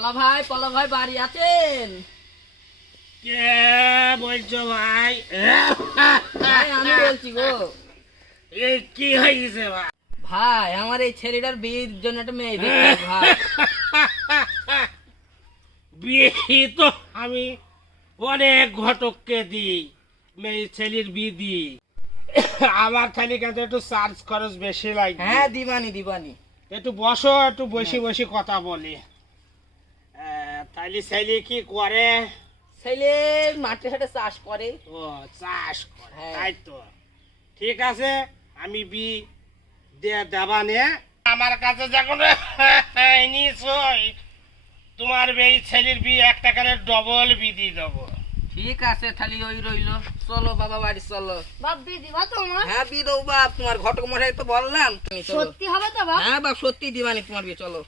পলা ভাই বাড়ি আছেন? কে বলছো ভাই? ভাই আমি বলছি গো। এই কি হয়েছে ভাই? ভাই আমার এই ছেলেটার বিয়ের জন্য একটা মেয়ে দেখতে ভাই। বিয়ে তো আমি অনেক ঘটককে দিই, মেয়ে ছেলের বিয়ে দিই। আমার ছেলে কাছে একটু চার্জ খরচ বেশি লাগে। হ্যাঁ দিবানি। একটু বসো, একটু বসে বসে কথা বলি। তাহলে ছেলে কি করে? ছেলে মাঠে সাথে চাষ করে। ও চাষ করে, হ্যাঁ। তাই তো ঠিক আছে। আমি বি দেবা নে আমার কাছে যখন নিশ্চয় তোমার এই ছেলের বি একটা করে ডবল বি দিয়ে দেবো। ঠিক আছে তাহলে ওই রইলো। চলো বাবা বাড়ি চলো। বাপ বিয়ে দিবা তোমার? হ্যাঁ বিয়ে দেবো বাপ, তোমার ঘটক মশাই তো বললাম। চলো। সত্যি হবে তো বাপ? হ্যাঁ বাপ সত্যি দিবানি তোমার বিয়ে, চলো।